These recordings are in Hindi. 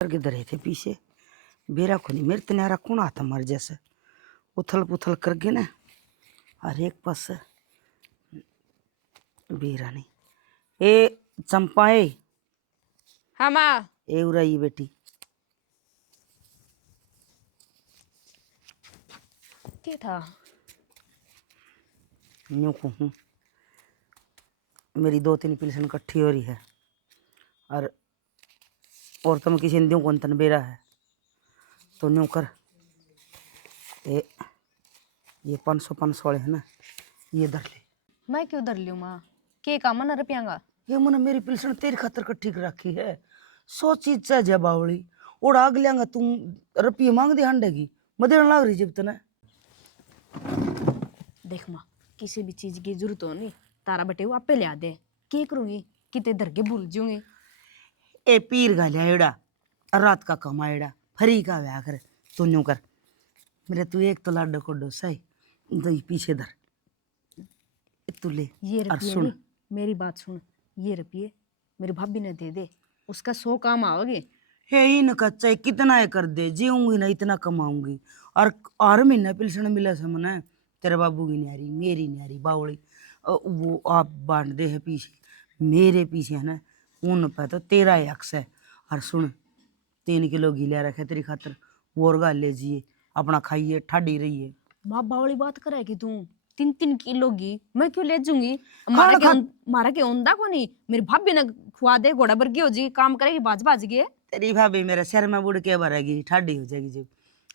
किधर रहे थे पीछे बेरा को नहीं मेरे तनारा कौन आता मर जैसे उथल पुथल कर गए ना और एक पास बेरा नहीं ए चंपाए हाँ माँ। ए उराई बेटी क्या था? यूं कहूँ मेरी 2-3 पिल्सन इकट्ठी हो रही है और तुम किसी ने दूँ कौन तन बेरा है तो न्यू कर ये 500 वाले है ना ये धर ले। मैं क्यों धर लूँ माँ? के काम न रुपयांगा? ये मैंने मेरी पिल्सन तेरी खातर इकट्ठी कर रखी है 100 चीज चाहे बावली और आग लियांगा तुम रुपये मांग दे हंडे की मदेड़ लाग रही जब तना। देख माँ, किसी भी चीज की जरूरत हो नहीं तारा बटे वो आपे लिया दे। क्या करूंगी? किते धर के भूल जाऊंगी। ए पीर गालिया एड़ा रात का कमाएड़ा फरी का व्याह कर तू न्यू कर मेरे तू एक तो लाडो को डोसा ही तो पीछे धर तू ले ये और रुपये सुन नहीं, मेरी बात सुन। ये रुपये मेरी भाभी ने दे दे, उसका 100 काम आओगे। हे इनका चाहे कितना है कर दे जीऊंगी ना इतना कमाऊंगी और हर महीना पिलसन मिला से मना तेरे बाबू की न्यारी मेरी न्यारी बावली वो आप बांट दे है पीछे मेरे पीछे है ना उन पे तो तेरा हक्स है। और सुन 3 किलो घी लिया रखे तेरी खातर वो और गाल ले जिए अपना खाइए ठाडी रहिए। माँ बावली बात करे कि तू 3-3 किलो घी मैं क्यों ले जूंगी? मारा के ओंदा को नहीं, मेरी भाभी ने खुआ दे घोड़ा बरगी हो जी काम करेगी बाज बाज के। तेरी भाभी मेरे सिर में बुड़ के भरेगी ठाडी हो जाएगी जब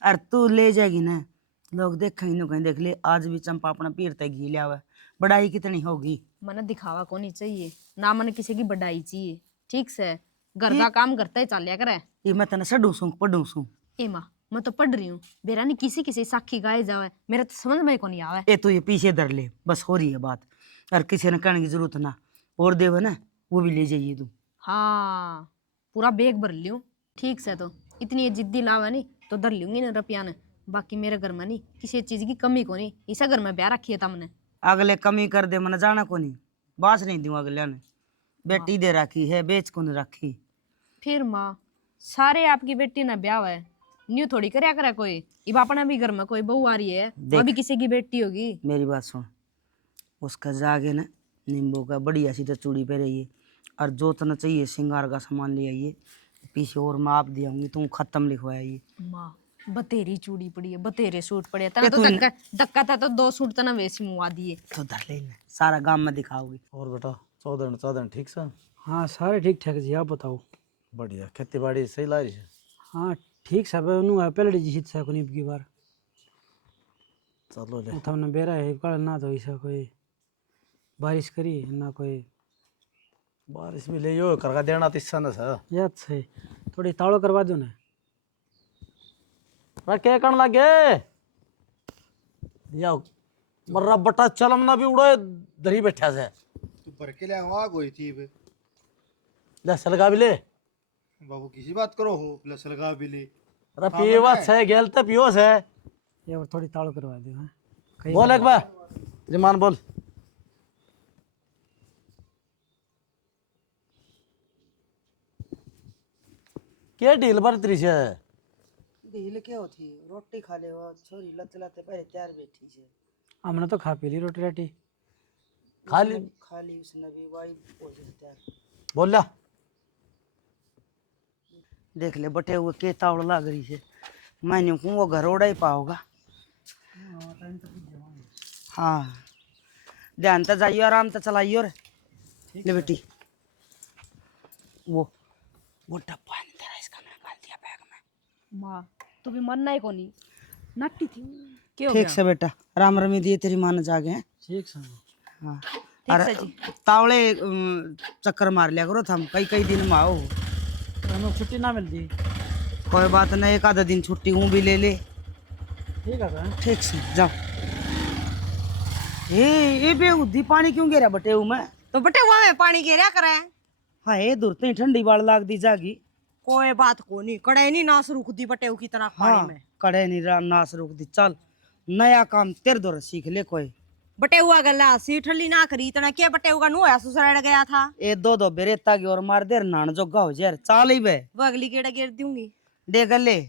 और तू ले जाएगी ना लोग देखेंगे नो कहीं देख ले आज भी चंपा अपना पीरते घी लिया हुआ बढ़ाई कितनी होगी। मन दिखावा को नहीं चाहिए ना, मन किसी की बढ़ाई चाहिए। ठीक से घर का काम करता ही चलिया करे। ये मैं तेने सडू सूं पढ़ू सूं ए माँ, मैं तो पढ़ रही हूँ। बेरा नहीं किसी किसी साखी गाए जावे, मेरा तो समझ में को नहीं आवे। ए तू ये पीछे धर ले बस हो रही है बात और किसी ने कहने की जरूरत ना और देव ना वो भी ले जाइए तू। हाँ, पूरा बैग भर लियो। ठीक से तो इतनी जिद्दी लावे नहीं तो धर लूंगी ना रुपया ने। बाकी मेरे घर में नहीं किसी चीज की कमी को नहीं, इसा घर में ब्याह रखी है तुमने। अगले कमी कर दे मन जाना को नहीं बास नहीं दूं अगले ने बेटी दे रखी है बेच को नहीं रखी। फिर माँ सारे आपकी बेटी ने ब्याह है, न्यू थोड़ी करया करे कोई। इब अपना भी घर में कोई बहू आ रही है वो भी किसी की बेटी होगी। मेरी बात सुन उसका जागे ना नींबू का बढ़िया सी तो चूड़ी पे रहिए और जो तना चाहिए श्रृंगार का सामान ले आइए पीछे और मैं आप दियाऊंगी तुम खत्म लिखवाइए। माँ बतेरी चूड़ी पड़ी है, बतेरे सूट पड़े हैं। तना तो धक्का था तो 2 सूट तना वैसे मुआ दिए। तो धर ले सारा गांव में दिखाओगी। और बेटा चौधन ठीक से? हाँ सारे ठीक ठाक जी, आप बताओ। बढ़िया, खेती बाड़ी सही ला रही है? हाँ ठीक सब पहले जी हिस्सा को की बार चलो ले थमने बेरा है कल ना तो ऐसा कोई बारिश करी ना कोई बारिश में ले यो करका देना तिस्सा न सा याद से थोड़ी ताड़ो करवा दो ना। क्या करने लगे या मर्रा बटा चलम ना भी उड़ो दरी बैठा से तू भर के ले आग हुई थी बे। ले सलगा भी ले बाबू किसी बात करो हो लसल का भी ले। अरे पीवा से गेलते पियो से ये और थोड़ी ताड़ो करवा दो। हाँ बोल एक बार जमान बोल। क्या डील बर तरी से ढील क्या होती रोटी खा ले वो छोरी लत लते पहले तैयार बैठी से हमने तो खा पी ली रोटी राटी खा ली उसने भी वाई पोजे तैयार बोल ला देख ले बटे हुए के तावड़ लग रही है मैंने कहूँ वो घर ओड़ा ही पाओगा। हाँ ध्यान तो जाइयो आराम तो चलाइयो रे ले बेटी वो डब्बा अंदर है इसका मैंने डाल दिया बैग में। माँ तो भी मरना ही को नहीं नट्टी थी क्यों ठीक से बेटा राम रमी दिए तेरी मान जागे हैं। ठीक से हाँ ठीक से जी। तावड़े चक्कर मार लिया करो थम कई दिन में आओ हमें छुट्टी ना मिलती। कोई बात नहीं एक आधा दिन छुट्टी हूँ भी ले ले। ठीक है ठीक से जाओ। ये बेहुदी पानी क्यों गिरा बटे हूँ मैं तो बटे हुआ में पानी गिरा करे। हाँ ये दूर तो ठंडी बाढ़ लाग दी जागी। कोई बात को नहीं कड़े नहीं नास रुक दी बटे की तरह पानी हाँ में कड़े नहीं नाश रुक दी चल नया काम तेरे दौर सीख ले कोई बटे हुआ गल्ला सी ठल्ली ना करी इतना क्या बटे हुआ नु है ससुराल गया था। ए दो दो बेरेता की और मार दे नान जोगा हो जाए चाल ही बे वो अगली केड़ा गिर दूंगी। दे गले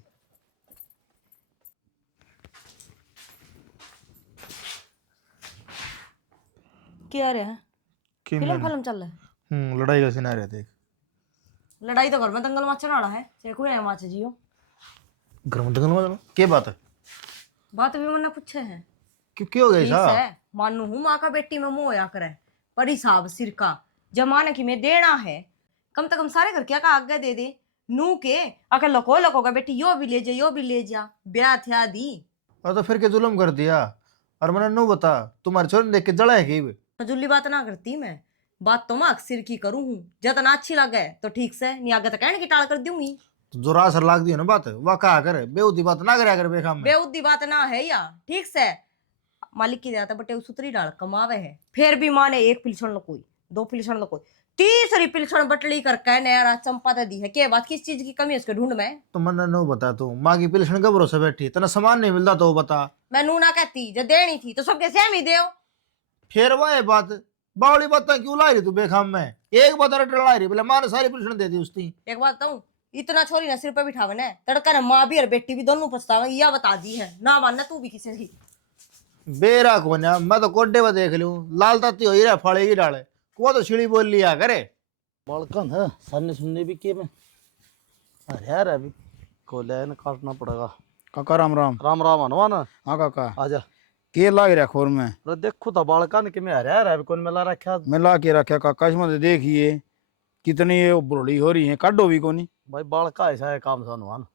क्या रे है फिल्म फिल्म चल रहा है। लड़ाई का सिनारियो देख। लड़ाई तो घर में दंगल मचने वाला है चाहे कोई है माच जियो। घर में दंगल मचना क्या बात है? बात भी मैंने पूछे हैं। क्यों हो गया ठीक ऐसा? है मानू हूँ माँ का बेटी में मोह होया करे पर हिसाब सिर का जमाने की में देना है कम से कम सारे घर क्या का आगे दे दे नू के आके लको लको का बेटी यो भी ले जा यो भी ले जा ब्याह थया दी। और तो फिर के जुल्म कर दिया और मैंने नो बता तुम्हारे छोरे ने देख के जला है कि फजूली बात ना करती मैं बात तो मैं सिर की करूँ हूँ जितना अच्छी लगे तो ठीक से नहीं आगे तो कहने की टाल कर दूंगी। तो जो रासर लाग दी है ना बात वह कहा करे बेउदी बात ना करे अगर बेखाम में। बेउद्दी बात ना है या ठीक से मालिक की जाता बटे सुतरी डाल कमावे है फिर भी माने एक पिलछण कोई दो पिलछण कोई तीसरी पिलछण बटली करके नया चंपा दे दी है क्या बात किस चीज की कमी है उसके ढूंढ में। तो मैंने नो बता तू माँ की पिलसन का भरोसा बैठी तना सामान नहीं मिलता तो बता। मैं नू ना कहती जब देनी थी तो सबके सेम ही दे। फिर वह बात बावली बात क्यों ला रही तू बेखाम में एक बात रटल ला रही बोले माँ ने सारी पिलसन दे दी उसकी। एक बात बताऊं इतना छोरी ना सिर पे बिठावे ना तड़का ना माँ भी और बेटी भी दोनों पछतावे यह बता दी है ना मानना तू भी किसी की। बेरा को ना मैं तो कोड्डे में देख लूं लाल ताती हो ही रहा फाड़ेगी डाले को तो छिड़ी बोल लिया करे बड़कन है सामने सुनने भी के में। अरे यार अभी को लाइन काटना पड़ेगा। काका राम राम। राम राम हनुमान ना हाँ काका आजा। के लाग रहा खोर में अरे देखो तो बालकन के में अरे यार अभी कौन मिला रखा मिला के रखा काका इसमें तो देखिए कितनी ये बुरड़ी हो रही है काटो भी कोनी भाई बालका ऐसा है काम से हनुमान।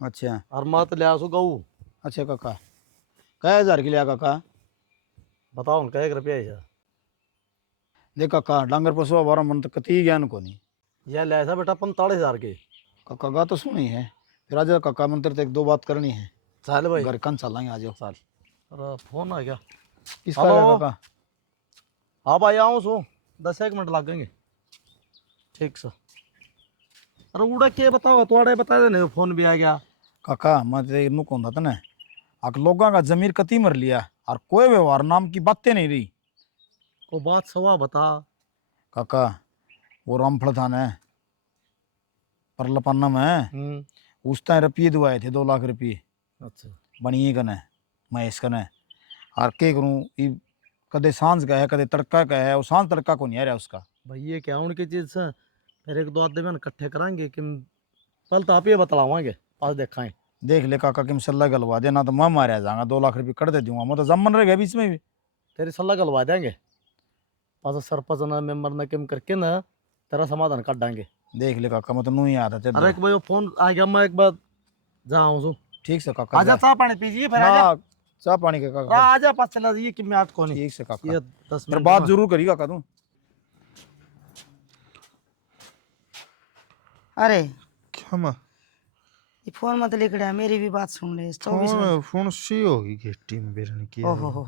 अच्छा और मत ले आसू गऊ अच्छा काका क्या 1000 की लिया काका बताओ उनका 1 रुपया ऐसा देख काका डांगर पशुआ बारह मन तक कती ज्ञान कोनी यह ले ऐसा बेटा 45,000 के। काका गा तो सुनी है फिर आज काका मंत्र तक 2 बात करनी है चल भाई घर कन चलेंगे आज चल। अरे फोन आ गया किसका हेलो। है काका हाँ भाई आऊँ सो 10-1 मिनट लगेंगे ठीक सर। अरे उड़ा के बताओ थोड़ा बता देने फोन भी आ गया। काका मैं तो नु कौन था ना आक लोगों का जमीर कती मर लिया और कोई व्यवहार नाम की बातें नहीं रही। को बात सवा बता। काका वो रामफल था ना परलपन्ना में उस टाइम रुपये दुआए थे 2 लाख रुपये अच्छा बनिए कने महेश कने और के करूँ ये कदे सांझ का है कदे तड़का का है वो सांझ तड़का को नहीं आ रहा उसका। भाई ये क्या उनकी चीज से फिर 1-2 आदमी में इकट्ठे कराएंगे कि कल तो आप ये बतलावाएंगे आज देखाएं। देख ले काका कि सल्ला गलवा देना तो मैं मारा जाऊंगा 2 लाख रुपये कर दे दूंगा मैं तो जमन रहेगा बीच में भी तेरी सलाह गलवा देंगे पास सरपंच ना मेंबर ना किम करके ना तेरा समाधान कर देंगे। देख ले काका मैं तो नू ही आता अरे एक भाई फोन आ गया मैं एक बार जाऊँ सो ठीक से काका आजा चाह पानी पीजिए फिर आजा। हाँ चाह पानी के काका आजा पास चला जाइए कि मैं आज कौन ठीक से काका ये 10 फिर मिनट बात में। जरूर करी काका तू। अरे क्या माँ ये फोन मत लेकर आ मेरी भी बात सुन ले 24 फोन फोन सी होगी गेटी में बेरन की ओहो हो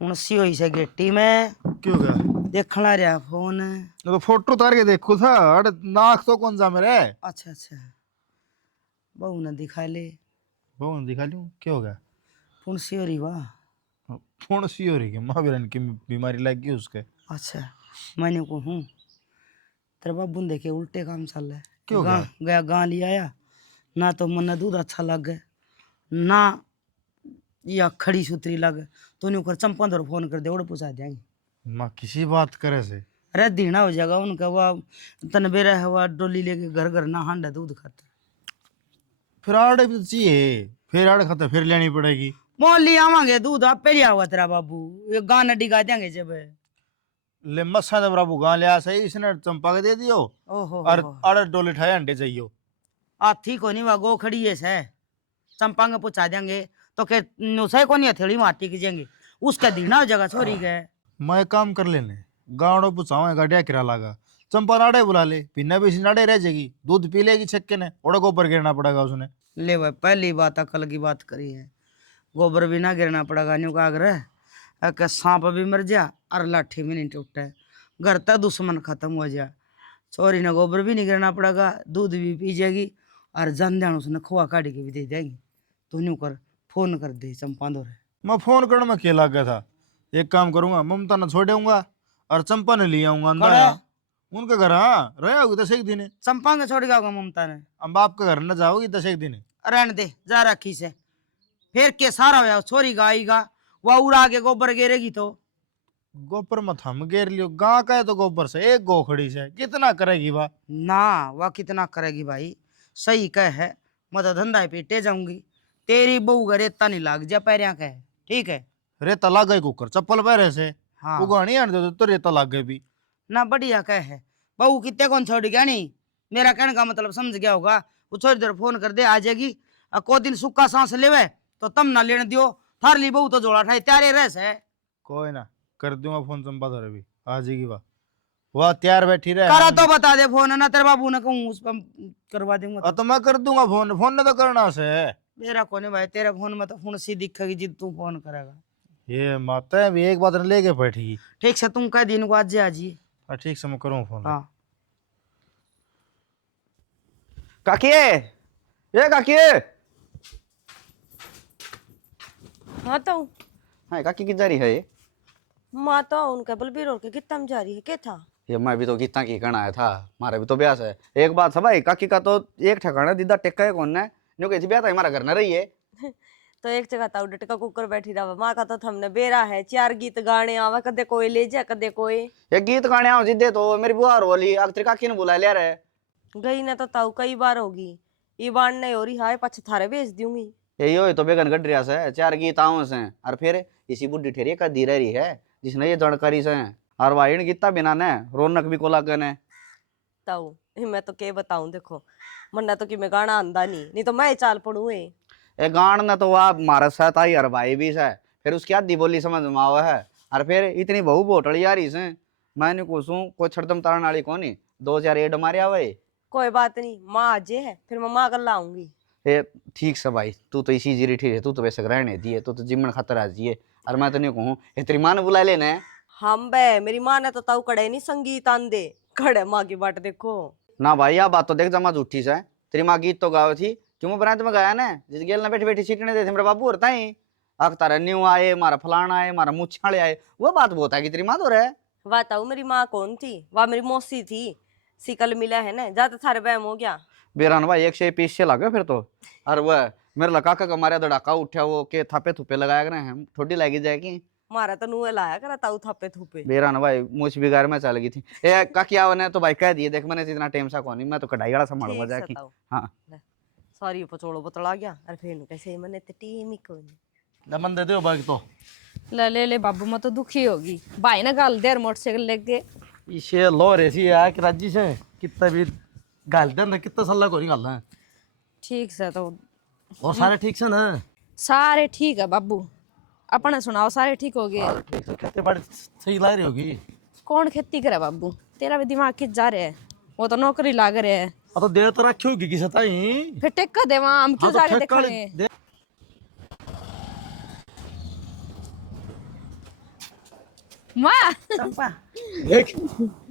हूँ सी हुई से गेटी में क्यों गया देखना रहा फोन। तो फोटो उतार के देखो था अरे नाक तो कौन सा मेरे अच्छा अच्छा बहू ने दिखा ले फोन दिखा लूं क्या हो गया फोन सी हो रही वाह। फोन सी हो रही है माँ बेरन की बीमारी लग गई उसके। अच्छा मैंने को हूँ तेरे बाबू ने देखे उल्टे काम चल रहा है क्यों गया गाँ ले आया ना तो मन दूध अच्छा लग गया ना या खड़ी सूत्री लग तो नहीं कर चंपा दौर फोन कर दे और पूछा देंगे माँ किसी बात करे से अरे दीना हो जाएगा उनका वह तन बेरा है वह डोली लेके घर घर ना हांडा दूध खाता फिर आड़े भी तो चाहिए फिर आड़े खाता फिर लेनी पड़ेगी। मोल ले आवांगे दूध आप पे लिया हुआ तेरा बाबू ये गाना डिगा देंगे जब ले मसा तो प्रभु गां लिया सही इसने चंपा के दे दियो ओहो और आड़े डोले ठाए अंडे चाहिए हाथी को नहीं वह गो खड़ी है से चंपा के पूछा देंगे तो के नुसाई को नहीं हथेली माटी की जाएंगे उसका दीना हो जाएगा छोरी के। मैं काम कर लेने गाँव पूछाऊ गाड़िया किरा लागा चंपा नाड़े बुला ले बिना भी नाड़े रह जाएगी दूध पी लेगी छक्के ने ओड़े को ऊपर गिरना पड़ेगा उसने। ले भाई पहली बात अकल की बात करी है गोबर भी ना गिरना पड़ेगा न्यू का आग्रह के सांप भी मर जा और लाठी भी नहीं टूटा घर तक दुश्मन खत्म हो जा छोरी ने गोबर भी नहीं गिरना पड़ेगा दूध भी पी जाएगी और जान जान उसने खोआ काट के भी दे देंगे तो न्यू कर फोन कर दे चंपा दो मैं फोन करने में क्या लग गया था एक काम करूंगा, ममता ने छोड़ूंगा और चंपा ने ले आऊंगा अंदर। कड़ा? उनके घर हाँ रहे होगी 10 एक दिन। चंपा के छोड़ गया होगा ममता ने। अब बाप के घर न जाओगी 10 एक दिन। रहने दे, जा रखी से फिर के सारा हुआ छोरी का आएगा, वह उड़ा के गोबर गिरेगी तो। गोबर मत हम घेर लियो, गाँ का है तो गोबर से एक गोखड़ी से कितना करेगी बा। ना वह कितना करेगी भाई, सही कह है। मैं तो धंधा पेटे जाऊंगी, तेरी बहू का रेता नहीं लाग जा पैरिया कह, ठीक है। रेता लाग गई कुकर चप्पल पहरे से हाँ उगानी आने दे तो रेता लाग गई भी। ना बढ़िया कह है। बहू कितने कौन छोड़ गया नहीं, मेरा कहने का मतलब समझ गया होगा। वो थोड़ी देर फोन कर दे, आ जाएगी। और को दिन सूखा सांस लेवे तो तम ना लेने दियो, थार ली बहू तो जोड़ा ठाई त्यारे रह है। कोई ना, कर दूंगा फोन चंपा धरे भी आ जाएगी वाह। वह तैयार बैठी रहे। करा तो बता दे फोन, ना तेरे बाबू ने कहूँ उस पर करवा दूंगा। तो मैं कर दूंगा फोन, फोन ने तो करना से। मेरा कोने भाई, तेरे फोन में तो फोन सी दिखेगी जिद तू फोन करेगा। ये माता भी एक बात लेके बैठेगी। ठीक से तुम कह दिन को आज आ जाइए। हाँ ठीक से मैं करूँ फोन। हाँ काकी ये काकी। हाँ तो हाँ काकी की जा रही है ये? माँ तो उनका बलबीर और के कितना में जा रही है, क्या था? ये मैं भी तो गीता की कहना आया था, हमारा भी तो ब्याह है। एक बात है भाई, काकी का तो एक ठिकाना दीदा टेक्का है कौन है जो कहती ब्याह था हमारा घर न रही है। तो एक जगह ताऊ डटका कुकर बैठी रहा। माँ का तो हमने बेरा है, 4 गीत गाने आवा, कदे कोई ले जा कदे कोई। ये गीत गाने आओ जिद्दे तो मेरी बुआ बोली अक्तरी काकी ने बुला लिया रे। गई ना तो ताऊ कई बार होगी, ये बाण नहीं हो रही हाय पछ थारे भेज दूंगी। यही हो तो बेगन गड रिया से 4 गीत आओ से और फिर इसी बुढ़ी ठेरी का दी रही है जिसने ये जानकारी से। और वाइन गीता बिना ने रौनक भी को लागन है। ताऊ मैं तो के बताऊं, देखो मन्ना तो कि मैं गाना आंदा नहीं तो मैं चाल पड़ू। ए गान ने तो वह मारा साथ आई और भाई भी से, फिर उसकी आधी बोली समझ में आवा है। और फिर इतनी बहु बोटड़ी आ रही से, मैंने कुछूं कोई छड़दम तारण वाली कोनी 2-4 एड मारे आवे। कोई बात नहीं, माँ आजे है फिर मैं माँ कर लाऊंगी। ए ठीक से भाई, तू तो इसी जीरी ठीक है, तू तो वैसे रहने दिए, तू तो जिम्मन खातर आ जिए। और मैं तो नहीं कहूँ ए तेरी माँ ने बुला लेना। हम बे मेरी माँ ने तो ताऊ कड़े नहीं संगीत आंदे, खड़े माँ की बाट देखो ना भाई। यह बात तो देख जमा झूठी से, तेरी माँ गीत तो गाओ थी, क्यों बरात में गाया ना जिस गेल ना बैठी बैठी सीटने दे थे मेरे बाबू होता ही अख तारा न्यू आए, मारा फलाना आए, मारा मुछाड़े आए। वो बात बहुत है कि तेरी माँ तो रहे। वाह ताऊ मेरी माँ कौन थी, वाह मेरी मौसी थी। सिकल मिला है ना, ज्यादा थारे बहम हो गया। बेरान भाई 120 से लगे फिर तो। और वह मेरे लका का मारा धड़ाका उठा वो के थापे थुपे लगाया करे हैं, थोड़ी लगी जाएगी। मारा तो नुए लाया करा ताऊ थापे थुपे। बेरान भाई मुझ बिगाड़ में चल गई थी। ए काकिया ने तो भाई कह दिए, देख मैंने इतना टाइम सा कौन, मैं तो कढ़ाई वाला संभाल ठीक बजा से की। ताऊ। हाँ सॉरी पचोड़ो बतला गया और फिर कैसे मैंने तो टीम ही कोई दमन दे दो बाकी तो। ले बाबू मैं तो दुखी होगी भाई ना गाल देर मोटरसाइकिल लेके। इसे लो रेसी है कि राजी से कितना भी गाल दे ना, कितना सल्ला को नहीं गालना है। ठीक से तो और सारे ठीक से ना? सारे ठीक है बाबू, अपने सुनाओ सारे ठीक हो गए? ठीक से कितने बड़े सही ला रही होगी। कौन खेती करे बाबू, तेरा भी दिमाग खिंच जा रहा है, वो तो नौकरी लाग रहे है। अब तो दे तो रखी होगी किसी ताई। फिर टेक्का दे वहाँ, हम क्यों जाके देखेंगे? दे माँ चंपा देख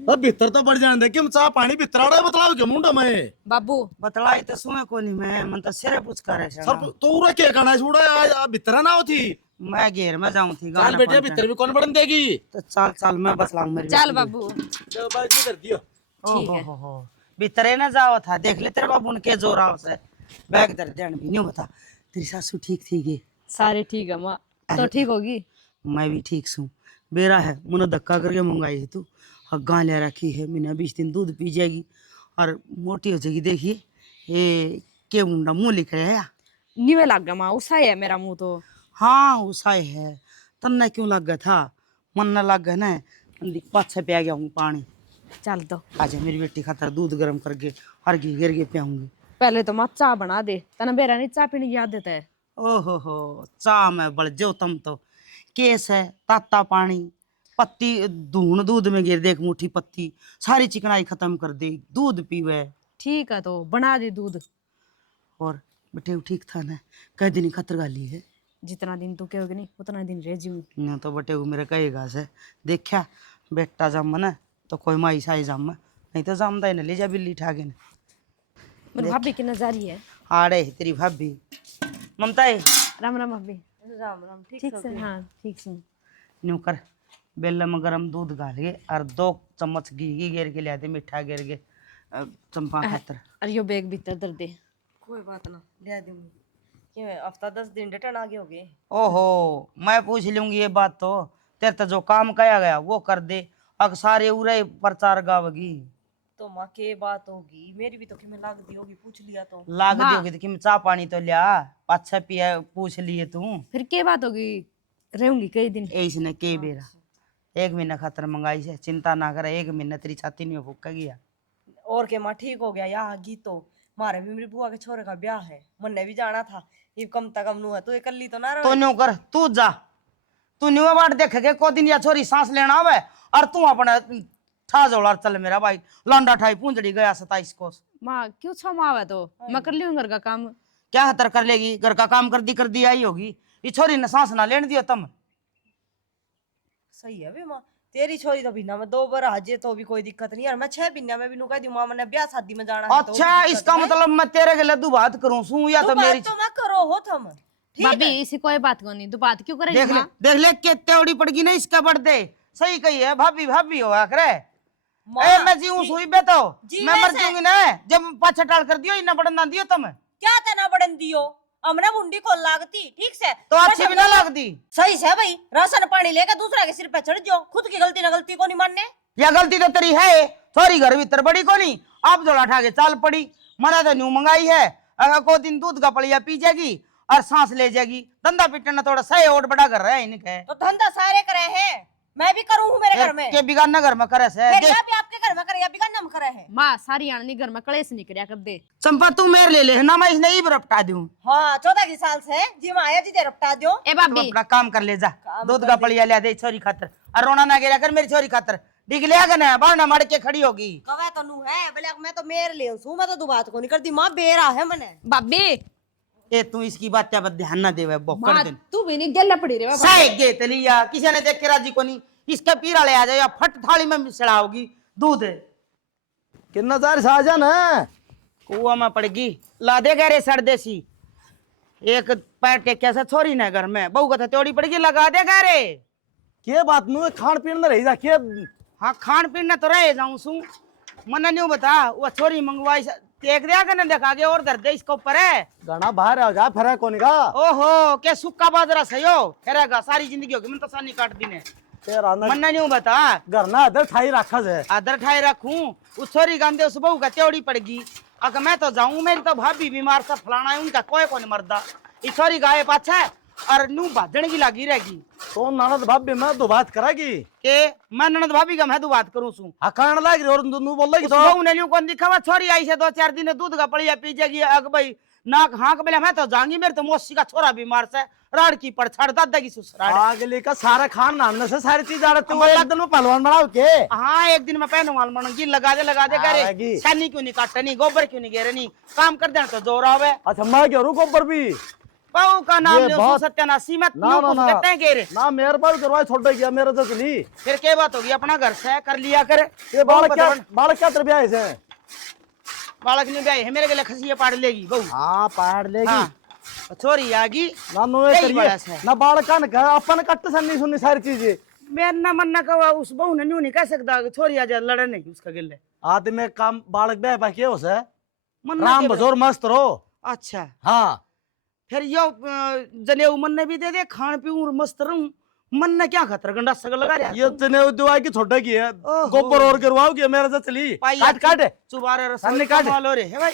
अब भीतर तो बढ़ जाने दे कि चाह पानी भीतर आड़ा बतलाओ के मुंडा में। बाबू बतलाई तो सुने को नहीं, मैं मन तो सिरे पूछ कर सर तो उरा के गाना छोड़ा आज भीतर ना होती। मैं घेर में जाऊं थी चाल गाना बेटे पंचन। भीतर भी कौन बढ़न देगी। तो चल चल मैं बतलाऊं मेरी चल बेटी। बाबू चल भाई किधर दियो। ठीक है। हो भीतरे ना जाओ था, देख ले तेरे बाबू ने के जोर आओ से बैग दर ध्यान भी नहीं बता। तेरी सासू ठीक थी गे? सारे ठीक है माँ, तो ठीक होगी। मैं भी ठीक हूँ। बेरा है मुने धक्का करके मंगाई है तू, हग्गा ले रखी है, महीना 20 दिन दूध पी जाएगी और मोटी हो जाएगी। देखिए ये के मुंडा मुँह लिख रहा है। नीवे लग गया माँ, उसा ही है मेरा मुंह तो। हाँ उसाई है, तन्ना क्यों लग गया था? मन न लग गया ना, पाछे पे आ गया हूँ पानी। चल तो आजा मेरी बेटी खातर दूध गर्म करके हर घी गिर के पियाऊंगी। पहले तो माँ चाय बना दे, तना बेरा नहीं चाय पीने की याद देता है। ओहो हो चा में बड़ जो तुम तो केस है ताता पानी पत्ती धून दूध में गिर दे, एक मुट्ठी पत्ती सारी चिकनाई खत्म कर दे, दूध पीवे। ठीक है तो बना दे दूध। और बेटे ठीक था ना, कई दिन खतर गाली है। जितना दिन तू कहोगे नहीं उतना दिन रह जीऊँ। न तो बेटे वो मेरे कहेगा से देखा बेटा जम ना तो कोई माई साई जम, नहीं तो जमदा ही न ले जा बिल्ली ठाके न। मेरी भाभी की नजारी है। आड़े तेरी भाभी ममता है। राम राम भाभी। राम राम। ठीक से हाँ ठीक से। न्यू कर बेला में गरम दूध डाल के और 2 चम्मच घी गेर के लिया दे मीठा गेर के चंपा खातर। अरे यो बैग भीतर दर दे। कोई बात ना, ले दूंगी। क्यों हफ्ता 10 दिन रिटर्न आगे हो गए। ओहो मैं पूछ लूंगी ये बात तो, तेरे तो जो काम कया गया वो कर दे, अग सारे उरे प्रचार गावगी। तो माँ के बात होगी, मेरी भी तो कि मैं लाग दी होगी, पूछ लिया तो। लाग दी होगी तो कि चाह पानी तो लिया, अच्छा पिया पूछ लिए तू। फिर क्या बात होगी, रहूंगी कई दिन। इसने के बेरा 1 महीना खातर मंगाई से, चिंता ना करे, 1 महीना तेरी छाती नहीं फूक गया। और के माँ ठीक हो गया यहाँ गी तो मारे भी मेरी बुआ के छोरे का ब्याह है, मन भी जाना था, ये कम तक कम नु है, तो इकल्ली तो ना तो रहे। न्यू कर तू जा, तू न्यू बाट देख के को दिन या छोरी सांस लेना आवे और तू अपना ठा जोड़ा चल मेरा भाई लौंडा ठाई पूंजड़ी गया 27 कोस। माँ क्यों छो माँ आवे तो मैं कर लूँ घर का काम। क्या हतर कर लेगी, घर का काम कर दी आई होगी, ये छोरी ने सांस ना लेने दियो तुम। सही है भी माँ, तेरी छोरी तो बिना में 2 बार हाजे तो भी कोई दिक्कत नहीं, और मैं 6 बिना में भी नु कह दी माँ मैंने ब्याह शादी में जाना है तो भी अच्छा दिक्कत इसका है। मतलब मैं तेरे के लद्दू बात करूं सू या तो तो बात मेरी तो मैं करो हो तुम, ठीक भाभी है। इसी कोई बात को नहीं, तो बात क्यों करेंगे देख ले माँ? देख ले के तेवड़ी पड़गी ना इसका बर्थडे। सही कही है भाभी भाभी हो करे। माँ, ए मैं जीऊं सुई बे तो जी मैं मर वैसे। जाऊंगी ना जब पाछा टाल कर दियो इतना बड़न ना दियो तुम क्या तना बड़न दियो, हमने बुंडी को लागती, ठीक से तो अच्छी भी ना लगती। सही से भाई, राशन पानी लेकर दूसरा के सिर पे चढ़ जाओ, खुद की गलती ना गलती को नहीं मानने। या गलती तो तेरी है, सॉरी घर भीतर बड़ी को नहीं, आप जोड़ा ठा के चाल पड़ी। मना तो न्यू मंगाई है, अगर को दिन दूध का पलिया पी जाएगी और सांस ले जाएगी, धंधा पिटना थोड़ा सही और बड़ा कर रहा है इनके। तो धंधा सारे करे हैं, मैं भी करूँ हूँ मेरे घर में, के बिगाड़ना घर में करे से फिर देख। यहाँ भी आपके घर में करे या बिगड़ना में करे है। माँ सारी आनी घर में कलेश नहीं करया कर दे। चंपा तू मेरे ले ले ना, मैं इसने ही बरपटा दूं। हाँ 14 की साल से जी में आया जी दे रपटा दो। ए तू भाभी अपना काम कर ले जा, काम दूध कर का ले। पलिया ले दे छोरी खातर, और रोना ना गिरा कर मेरी छोरी खातर। डिग लिया कर ना बारना मार के खड़ी होगी। कवे तो नू है बोले मैं तो मेर ले हूँ, मैं तो दो बात को नहीं करती, माँ बेरा है मने। भाभी ए तू इसकी बात क्या ध्यान ना देवे बो कर माँ दे। तू भी नहीं गल्ला पड़ी रे साए गे तलिया किसी ने देख के राजी को नहीं, इसका पीरा ले आ जाए या फट थाली में मिसड़ाओगी दूध है। कितना चार साजन है कुआ में पड़गी ला दे गरे सड़ देसी, एक पैर टेकिया से छोरी ना घर में बहू का त्योड़ी पड़गी लगा दे गरे। के बात नु खान पीन में रही जा के। हाँ खान पीन ना तो रहे जाऊं सू, मन न्यू बता वो छोरी मंगवाई देख दिया कर देखा के और दर्द इसके ऊपर है। गाना बाहर आ जा फिर कोनी का ओहो के सुक्का बाजरा सही हो फेरेगा सारी जिंदगी होगी, मैं तो सानी काट दी ने। तेरा ना मन न्यू बता घर ना इधर ठाई रखा है। आदर ठाए रखूं, उस छोरी गांधे उस बहू का त्योड़ी पड़गी। अगर मैं तो जाऊं, मेरी तो भाभी बीमार सा फलाना है उनका कोई को नहीं मरदा, इस छोरी गाये पाछा है और नू भाजण की लागी रहेगी। तो ननद भाभी मैं तो बात करेगी के मैं ननद भाभी का मैं तो बात करूं सू। हकान लाग रही और नु बोल रही उस तो बहू ने न्यू कौन दिखावा छोरी आई से 2-4 दिन दूध का पड़िया पी जाएगी। अग भाई नाक हाँक बेले मैं तो जाऊंगी, मेरे तो मौसी का छोरा बीमार से राड़ की पड़ छड़ दादा की ससुराल। आगले का सारा खान नाम से सारी चीज आ रही है, एक दिन में पहलवान बनाओ के। हाँ एक दिन में पहनू माल मनगी लगा दे करे आएगी। छानी क्यों नहीं काटनी, गोबर क्यों नहीं गेरनी, काम कर देना तो जोर आवे। अच्छा मैं क्या रुको पर भी बहू का नाम ये ले बहुत- सत्यानाशी मत ना, न्यू ना, कुछ ना। कहते हैं गेरे। ना मेरे बाल करवाए छोड़ गया मेरे तो चली। फिर क्या बात होगी, अपना घर से कर लिया कर। ये बालक क्या तरबिया है बालक ने ब्याह है मेरे गले खसिया पाड़ लेगी बहू। हाँ पहाड़ लेगी हाँ छोरी आगी ना नो यही करिए बड़ा सा है। ना बालका न घर अपन कट सन्नी सुननी सारी चीजें। मेरा ना मन ना कहा उस बहू ने न्यू नहीं कह सकता छोरी आ जाए लड़े नहीं उसका गिले आदमी में काम बालक ब्याह बाकी हो से मन ना राम के बजोर मस्त रहो। अच्छा हाँ फिर यो जने मन ने भी दे दे खान पीऊं और मस्त रहूं, मन ने क्या खतर गंडा सगल लगा रहा ये तने दवाई की छोटा की है ओहो। गोबर और करवाओ कि मेरे से चली काट काट चुबारे सन्नी रसोई काट। का माल हो रे है भाई।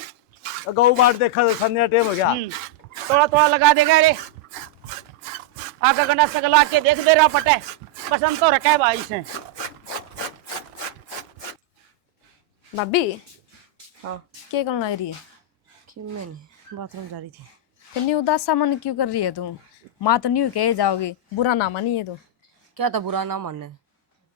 गौ बाट देखा सन्या टेम हो गया। थोड़ा थोड़ा लगा देगा रे आगा गंडा सगला के देख बेरा पटे पसंद तो रखा है भाई से। भाभी हाँ क्या करना रही है? कि मैंने बाथरूम जा रही थी। फिर नहीं उदास सा मन क्यों कर रही है तू? माँ तो नहीं कहे जाओगी, बुरा ना मानी है तो। क्या था बुरा ना मानने,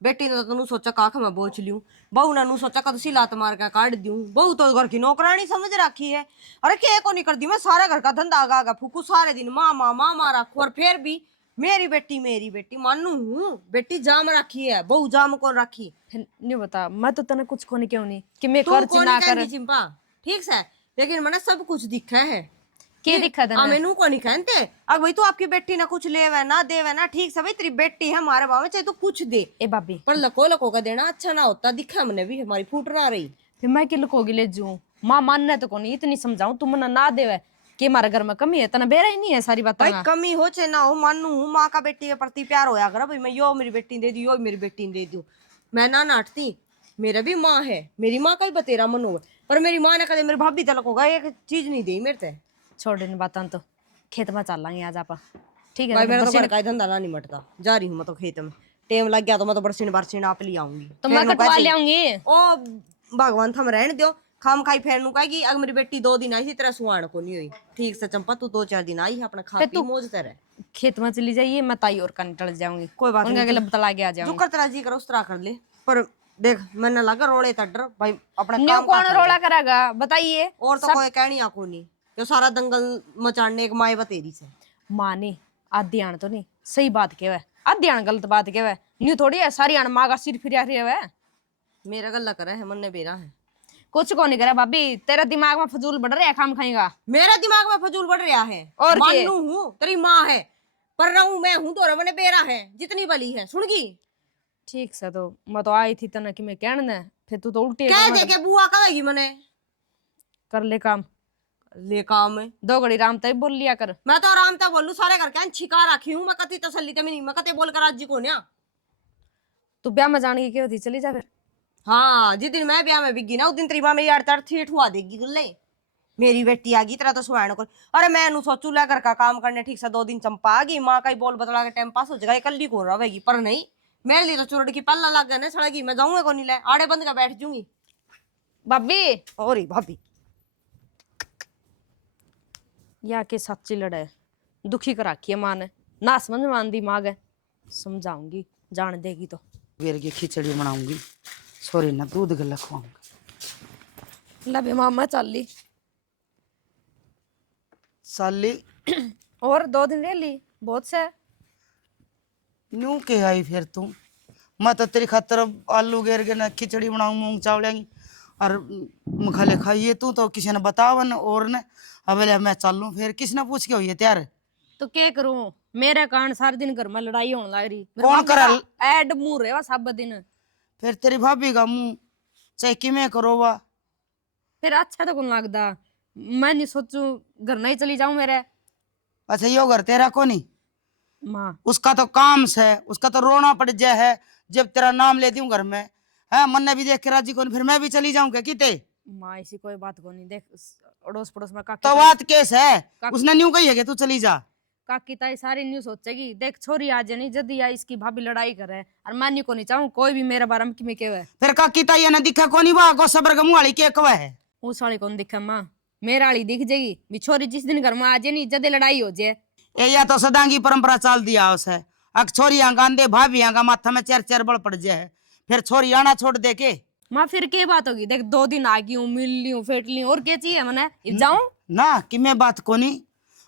बेटी ने तो नू सोचा काख मैं बोझ लियूं, बहू ने नू सोचा कद सी लात मार के काट दूं, बहू तो घर की नौकरानी समझ रखी है। अरे के को नहीं कर दी मैं सारा घर का धंधा आगा आगा फूकू सारे दिन माँ रखू, और फिर भी मेरी बेटी मानू हूँ, बेटी जाम रखी है, बहू जाम कौन रखी। फिर नहीं बता, मैं तो तने कुछ कोनी क्यों नहीं कि मैं तू कर कौन ना कहनी कर। चिंपा, ठीक से, लेकिन मैंने सब कुछ दिखा है। क्या दिक्कत है मेनू को नहीं कहते अब भाई तू आपकी बेटी ना कुछ ले वे ना दे वे ना ठीक से भाई तेरी बेटी है हमारे बाबा चाहे तो कुछ दे ए भाभी पर लको लको का देना अच्छा ना होता दिखा हमने भी हमारी फूट ना रही फिर मैं कि लुकोगी ले जूं माँ मानना तो कौन इतनी समझाऊं तुम ना देवे कि हमारे घर में कमी है तना बेरा ही नहीं है सारी बात भाई कमी हो चाहे ना हो मानू हूँ माँ का बेटी के प्रति प्यार होया कर भाई मैं यो मेरी बेटी दे दी यो मेरी बेटी दे दूं मैं ना नाटती मेरा भी माँ है मेरी माँ का भी बतेरा मन हो पर मेरी माँ ने कदे मेरी भाभी तलक होगा एक चीज नहीं दी मेरे से छोड़ इन बातों तो खेत में चल लांगे आज आप ठीक है भाई ना? मेरा तो बरसीन- बड़का धंधा ना नहीं मटता जा रही हूँ मैं तो खेत में टेम लग गया तो मैं तो बरसीन आप ले आऊंगी तो मैं कटवा ले आऊंगी ओ भगवान थम रहने दो खाम खाई फेरनू कहेगी अगर मेरी बेटी 2 दिन आई थी तेरा सुहान को नहीं हुई ठीक से चंपा तू 2-4 दिन आई है अपना खा पी मौज तेरे खेत में चली जाइए मैं ताई और का निकल जाऊंगी कोई बात उनका नहीं गले बतला के आ जो जाऊंगी कर तेरा जी करो उस तरह कर ले पर देख मैंने लगा रोले तड्डर भाई अपना न्यू काम कौन कर रोला करेगा बताइए और तो कोई कहनी आको नहीं जो सारा दंगल मचाने एक माए बतेरी से माँ ने आध्यान तो नहीं सही बात कहवे आध्यान गलत बात कहवे न्यू थोड़ी है सारी अण माँ का सिर फिर रही है मेरा गल्ला करे है मन ने बेरा है कुछ को नहीं करे भाभी तेरा दिमाग में फजूल बढ़ रहा है खाम खाएगा मेरा दिमाग में फजूल बढ़ रहा है और क्या? मानू हूँ तेरी माँ है पर रहूं मैं हूँ तो रमने बेरा है जितनी बली है सुन गई ठीक से तो मैं तो आई थी तना कि मैं कहने दे फिर तू तो उल्टी कह दे के बुआ कहेगी मने कर ले काम ले काम है 2 घड़ी राम तक बोल लिया कर मैं तो आराम तक बोलू सारे करके छिका रखी हूँ मैं कति तसल्ली ते नहीं मैं कते बोल कर आज जी को न्या तू ब्याह में जाने की क्या होती चली जा फिर हाँ जिस दिन मैं ब्याह में बिगी ना उस दिन तेरी माँ मेरी अड़ तड़ ठेठ हुआ देगी गुल्ले मेरी बेटी आ गई तेरा तो सुहान को अरे मैं नु सोचू लेकर का काम करने ठीक से 2 दिन चंपा आ गई माँ का ही बोल बतला के टाइम पास हो जाएगा कल को रहेगी पर नहीं मेरे लिए तो चुरड़ की पल्ला लग गया ना सड़गी मैं जाऊंगा को नहीं ले आड़े बंद का बैठ जूंगी भाभी और भाभी या के सच्ची लड़ाई दुखी कर रखी है माँ ने ना समझ में आंदी माँ है समझाऊंगी जान देगी तो वेर की खिचड़ी बनाऊंगी सॉरी ना दूध गला खवाऊंगी लबे मामा चल ली साली और 2 दिन रह ली बहुत से न्यू के आई फिर तू मैं तो तेरी खातर आलू घेर के ना खिचड़ी बनाऊं मूंग चावलेंगी और मखाले खाइए तू तो किसी ने बतावन और ने अब मैं चलूं फिर किसने पूछ के हुई है त्यार तो क्या करूं मेरे कारण सारे दिन घर में लड़ाई होने लग रही कौन करा ऐड मुंह रहे सब दिन फिर तेरी भाभी का मुंह चाहे किमें करो वा फिर अच्छा तो कौन लगता मैं नहीं सोचू घर नहीं चली जाऊं मेरे अच्छा यो घर तेरा को नहीं माँ उसका तो काम से उसका तो रोना पड़ जाए है जब तेरा नाम ले दूं घर में है मन ने भी देख के राजी को नहीं फिर मैं भी चली जाऊं क्या किते माँ ऐसी कोई बात को नहीं देख अड़ोस पड़ोस में तो बात केस है उसने न्यू कही है कि तू चली जा काकी ताई सारी न्यूज सोचेगी देख छोरी आज नहीं जल्दी आई इसकी भाभी लड़ाई करे और मान्य को नहीं चाहूँ कोई भी मेरे बारे में कि मैं केवे फिर काकी ताई ने दिखा को नहीं बा को सबर का मुंह वाली के कवा है उस वाली कौन दिखा माँ मेरा वाली दिख जाएगी भी छोरी जिस दिन घर में आ जाए नहीं जदे लड़ाई हो जाए ए या तो सदांगी परंपरा चाल दिया उसे अक छोरियां गांधे भाभियां का माथा में 4-4 बड़ पड़ जाए फिर छोरी आना छोड़ दे के माँ फिर क्या बात होगी देख 2 दिन आ गई हूँ मिल ली हूँ फेट ली हूँ और क्या चाहिए मैंने जाऊं ना कि मैं बात को नहीं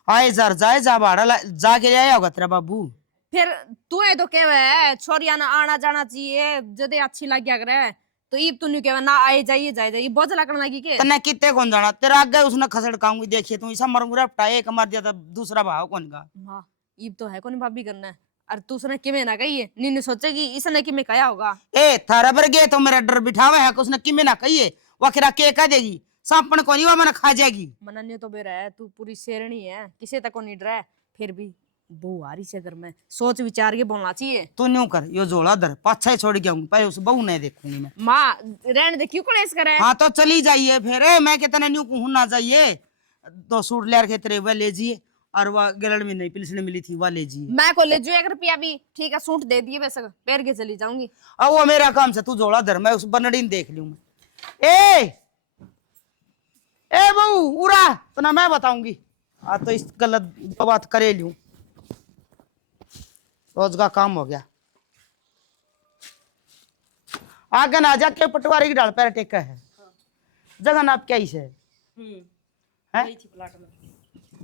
आए जार जाए जा भाड़ा जाके आया होगा तेरा बाबू फिर तू है तो क्या है छोरिया ना आना जाना चाहिए जदे अच्छी लग गया करे तो ईब तू नहीं कहवा ना आए जाइए जाए जाइए बहुत लगने लगी के तने कितने कौन जाना तेरा आगे उसने खसड़ खाऊंगी देखिए तू ऐसा मरूंगा रपटा एक मार दिया था दूसरा भाव कौन का हाँ ईब तो है कौन भाभी करना है और तू उसने किमें ना कही है नीने सोचेगी इसने किमें कहा होगा ए थारा बर गए तो मेरा डर बिठावे है उसने किमें ना कहिए वखरा के कह देगी सांपन को नहीं वो मैंने खा जाएगी मनन्य तो बेरा है तू पूरी शेरनी है किसे तक को नहीं डरा है फिर भी बहू आ रही से घर में सोच विचार के बोलना चाहिए तू न्यू कर यो जोड़ा दर पाछा ही छोड़ गया पहले उस बहू नहीं देखूंगी मैं माँ रहने दे क्यों कलेश करे हाँ तो चली जाइए फिर मैं कितने न्यू कहूँ ना जाइए 2 सूट ले के तेरे वह ले जाइए और वह गलड़ में नहीं पिलसने मिली थी वह ले जाइए मैं को ले जो 1 रुपया भी ठीक है सूट दे दिए वैसे पैर के चली जाऊंगी अब वो मेरा काम से तू जोड़ा दर मैं उस बनड़ी देख लूं मैं ए बहू उड़ा तो ना मैं बताऊंगी तो इस गलत बात करे लूं रोज का काम हो गया आगे ना जाके पटवारी की डाल पैर टेका है जगह नाप क्या इसे है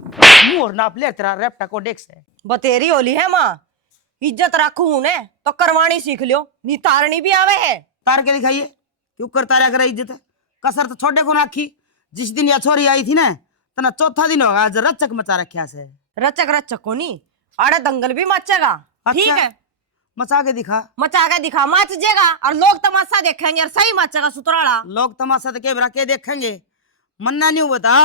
मुंह नाप ले तेरा रेप्टा को डेक्स है बतेरी होली है माँ इज्जत रखू ने तो करवानी सीख लियो नी तारनी भी आवे है तार के दिखाइए क्यों कर तारा करे इज्जत कसर तो छोटे को नाखी जिस दिन या छोरी आई थी ना तना चौथा दिन होगा आज रचक मचा रखा से। रचक रचक को नहीं, अरे दंगल भी मचेगा। ठीक अच्छा, है, मचा के दिखा। मचा के दिखा, मच जाएगा और लोग तमाशा देखेंगे और सही मचेगा सुतराड़ा। लोग तमाशा तो के के देखेंगे। मन्ना नहीं बता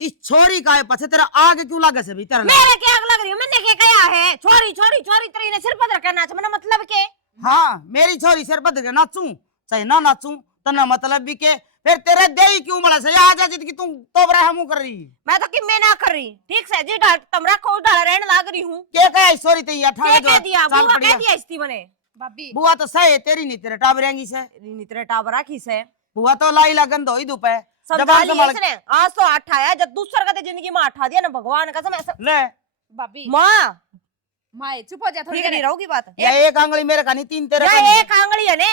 इस छोरी का पछे तेरा आग क्यों लगे से भीतर मेरे क्या आग लग रही है, मैंने क्या कहा है? छोरी छोरी छोरी तेरी ने सिर पर रखा नाच, मैंने मतलब के? हाँ मेरी छोरी सिर बद के नाचूं चाहे ना नाचूं तना मतलब भी के फिर तेरे दे ही क्यों बड़ा से आजा जिद की तुम तोबरा हमू कर रही मैं तो कि मैं ना कर रही। ठीक से जी डाल तमरा को डाल रहने लाग रही हूँ। के कहे सॉरी ते क्या कह दिया बुआ, कह दिया इसती मैंने। भाभी बुआ तो सही तेरी नहीं तेरे टाबरेंगी से नितरे टाबरा की से बुआ तो लाई लगन दो ही दुपे समझा लिया इसने। आज तो आठ आया, जब दूसरा का जिंदगी में आठ आ दिया ना भगवान का समय। ले भाभी माँ माए चुप हो जा थोड़ी ठीक नहीं रहूगी बात। या एक आंगली मेरे का नहीं तीन तेरा का या नहीं एक आंगली है ने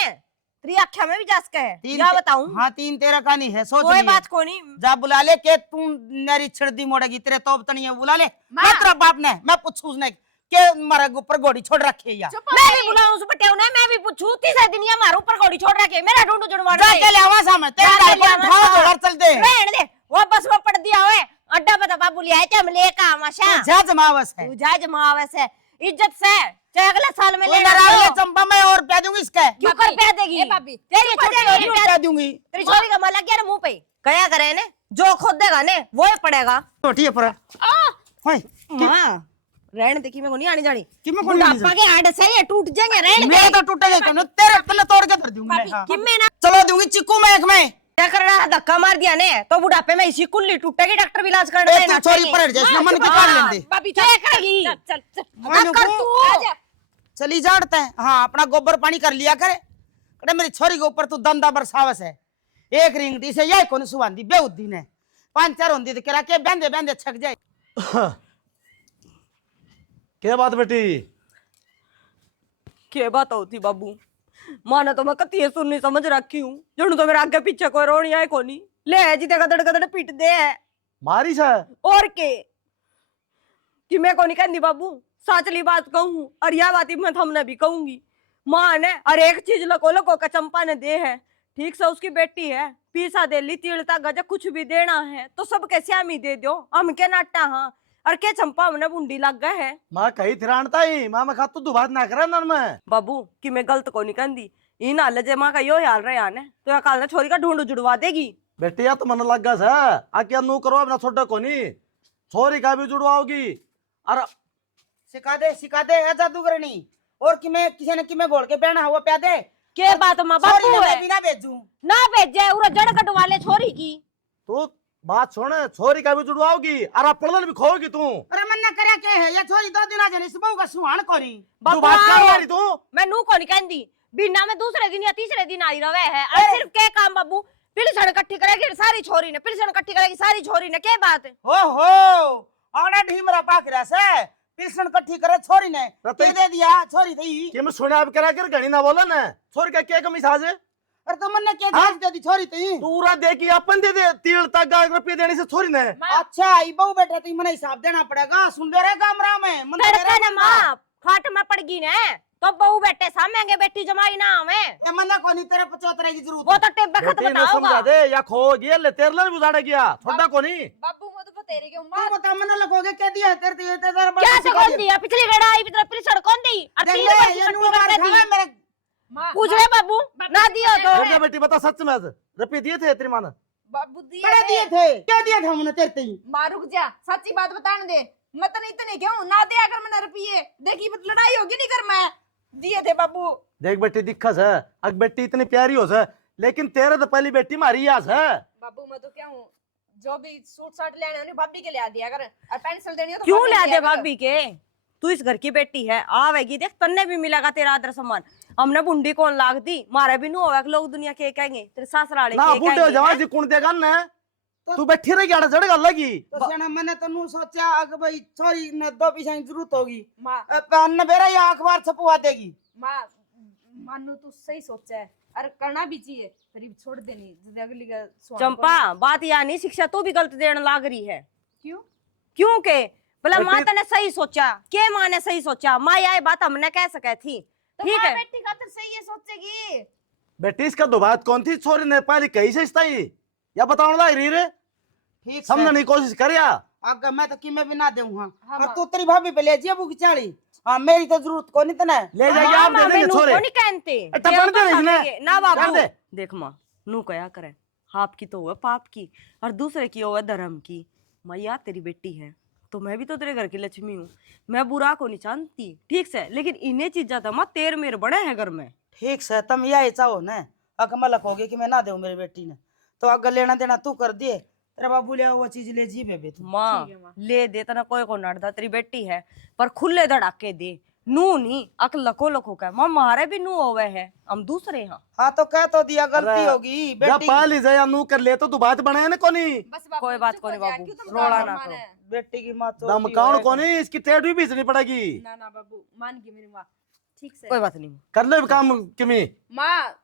तेरी आख्या में भी जास का है। तीन क्या बताऊं? हाँ तीन तेरा का नहीं है सोच कोई लिए। बात को नहीं। जा बुला ले के तू मेरी छिड़दी मोड़ेगी तेरे तोप तनी है बुला ले मैं तेरा बाप ने मैं पूछू उसने के मारे ऊपर घोड़ी छोड़ रखी है या मैं भी बुलाऊं उस पटेव ने, मैं भी पूछूं तीसरे दिन ये मारो ऊपर घोड़ी छोड़ रखे मेरा ढूंढू जुड़वा जा के ले आवा सामने तेरे जा के डाल ले पर आवा। ठाव घर चल दे रहने दे, वो बस में पड़ दिया हुए अड्डा बता बाबू लिया है चमले का आमाशा। जा जमावस है तू जा जमावस है इज्जत से, चाहे अगले साल में कोई ले नाराज है चंपा मैं और प्या दूंगी इसका क्यों कर प्या देगी? ए भाभी, तेरी छोटी प्या दूंगी तेरी छोरी का माला गया ना मुंह पे। कया करे ने जो खुद देगा ने वो ही पड़ेगा। छोटी है पर होय माँ रहने दे कि मैं को नहीं आनी जानी कि मैं कौन नहीं बुढ़ापा के हाड से ये टूट जाएंगे। रहने मेरे तो टूटेगा क्यों तेरे पल्ले तोड़ के धर दूंगी मैं हाँ। कि मैं ना चलो दूंगी चिक्कू में एक में क्या कर रहा है, धक्का मार दिया ने तो बुढ़ापे में इसी कुल्ली टूटेगी, डॉक्टर भी इलाज कर ए, तू छोरी पलट जा इसमें मन की काट लेने दे भाभी क्या करेगी? चल चल मैंने कर को- तू चली जाड़ते हैं हाँ अपना गोबर पानी कर लिया करे अरे मेरी छोरी के ऊपर तू दंदा बरसावस है एक रिंगटी से यही कौन सुवांदी बेउद्दी ने पांच चार होंदी तो करा के बंदे बंदे छक जाए क्या बात बेटी? क्या बात होती बाबू? माना तो मैं कती सुननी समझ रखी हूँ, जणू तो मेरे आगे पीछे कोई रोनी आए कोनी ले जी ते गदड़ गदड़ पीट दे है मारी सा और के कि मैं कोनी कहनी बाबू, साचली बात कहूँ और यह बात मैं थमने भी कहूंगी। माँ ने हर एक चीज लको लको का चंपा ने दे है। ठीक से उसकी बेटी है, पीसा दे ली तिलता गजा कुछ भी देना है तो सब कैसे हम ही दे दो, हम के नाटा हाँ और के चंपा हमने बुंडी लग गए है। माँ कही थिरानता ही माँ मैं खातू दुबात ना करे नन में बाबू कि मैं गलत को नहीं कहती, इन हाल जे माँ का यो हाल रहे आने तो या काल ने छोरी का ढूंढ जुड़वा देगी। बेटी या तो मन लग गया सा आके नू करो अपना छोटा कोनी छोरी का भी जुड़वाओगी और सिखा दे है जादूगरनी और कि मैं किसी ने कि मैं बोल के पहना हुआ प्या दे के बात माँ छोरी बाबू ने है मैं भी ना भेजूं ना भेजे उरा जड़ कटवा ले छोरी की। तू बात सुन छोरी का भी जुड़वाओगी और आप पढ़ल भी खोगी तू अरे मन्ना करे के है ये छोरी 2 दिन आ जाने से बहू का सुहान करी तू बात कर रही तू मैं नू को नहीं कहती, बिना में दूसरे दिन या तीसरे दिन आई रवे है और सिर्फ के काम बाबू पिलसण इकट्ठी करेगी सारी छोरी ने, पिलसण इकट्ठी करेगी सारी छोरी ने, के बात है? ओहो आना ढीमरा पाक रहा से पिलसन कट्ठी करे छोरी ने के दे दिया छोरी थी कि मैं सुने आप करा कर घणी ना बोला ना छोरी का क्या कमी साज है अरे तो मन्ने के दे दी छोरी थी पूरा दे की अपन दे दे 3 तक रुपये देने से छोरी ने अच्छा ई बहु बेटा ती मने हिसाब देना पड़ेगा सुन ले रे कमरा में मन लड़का ने माँ खाट में पड़ गई ने तो बहू बेटे सामेंगे बेटी जमाई ना हमें ए मन्ना को नहीं तेरे 75 की जरूरत वो तो टेप खत बेटी ने समझा बताओगा। दे या खो गया ले तेरे लिए बुझाड़ा गया छोटा को नहीं बाबू मैं तो तेरे के तू बता मन्ना लगोगे क्या दिया है तेरे ये तेरा क्या से कौन दिया पिछली लड़ाई में तेरा पिलसण कौन दी और देख तीन ले बार ये इकट्ठी नु मार करके खावे दी। मेरे माँ पूछ रहे बाबू ना दियो तो बेटा बेटी बता सच में रुपये दिए थे तेरी माँ ने बाबू करे दिए थे क्या दिया था हमने तेरे ते माँ रुक जा सच्ची बात बताने दे मत नहीं इतने क्यों ना दिया कर मैंने रुपये देखी लड़ाई होगी नहीं कर मैं दिए थे बाबू। देख बेटी दिक्कत है अग बेटी इतनी प्यारी हो सा लेकिन तेरे तो पहली बेटी मारी आज है बाबू मैं तो क्या हूँ जो भी सूट साट लेने उन्हें भाभी के लिया दिया कर और पेंसिल देनी हो तो क्यों भाभी ले के दे लिया कर। भाभी के? तू इस घर की बेटी है आवेगी देख तन्ने भी मिलेगा तेरा आदर सम्मान। हमने बुंडी कौन लाग दी मारे भी नु होगा कि लोग दुनिया के कहेंगे तेरे ससुराले ना के बूढ़े हो जावा जी कौन देगा ना तू बैठी रही गाड़ा चढ़ गल लगी तो सेना मैंने तो नु सोचा अग भाई छोरी ने 2 पैसा की जरूरत होगी माँ पहन बेरा या अखबार छपवा देगी माँ मानो तू सही सोचा है अरे करना भी चाहिए फिर छोड़ देनी जैसे अगली का सुहान चंपा बात यानी शिक्षा तू भी गलत देने लाग रही है। क्यों क्यों के भला बेटी- माता ने सही सोचा के माँ ने सही सोचा माँ यह बात हमने कह सके थी। तो ठीक माँ है बेटी खातिर सही है सोचेगी बेटी इसका दो बात कौन थी छोरी ने पहले कही से इस्ताई या बताओ लग रही रे ठीक समझने से की कोशिश करिया। अगर मैं तो किमे भी ना दूं हां और तू तेरी भाभी पे ले जी अबू की चाली हां मेरी तो जरूरत को नहीं तना ले जाएंगे आप, दे देंगे छोरे। नहीं कहते टपक दे इसने। ना बाबू कर दे। देख माँ नू कया करे, आपकी तो है पाप की और दूसरे की है धर्म की। मैया तेरी बेटी है तो मैं भी तो तेरे घर की लक्ष्मी हूँ, मैं बुरा को नहीं जानती ठीक से, लेकिन इन्हें चीजा तो माँ तेर मेरे बड़े हैं घर में। ठीक से तुम यही चाहो ना अगर मलक हो गई कि मैं ना दूं मेरी बेटी ने तो अगर लेना देना तू कर दिए तेरा बाबू ले वो चीज ले जी बेबे तू माँ ले दे तना कोई को नड़दा, तेरी बेटी है पर खुले धड़ाके दे, नू नहीं अक लको लको का। माँ मारे भी नू होवे है, हम दूसरे हैं। हाँ तो कह तो दिया गलती अरे, होगी जब बेटी पहली से या नू कर ले तो तू बात बनाए ना कोनी। कोई बात कोनी बाबू, रोड़ा ना करो। बेटी की माँ तो दम कौन कोनी, इसकी टेट भी बीचनी पड़ेगी। ना ना बाबू मान गई मेरी माँ, ठीक से कोई बात नहीं कर ले काम किमी। माँ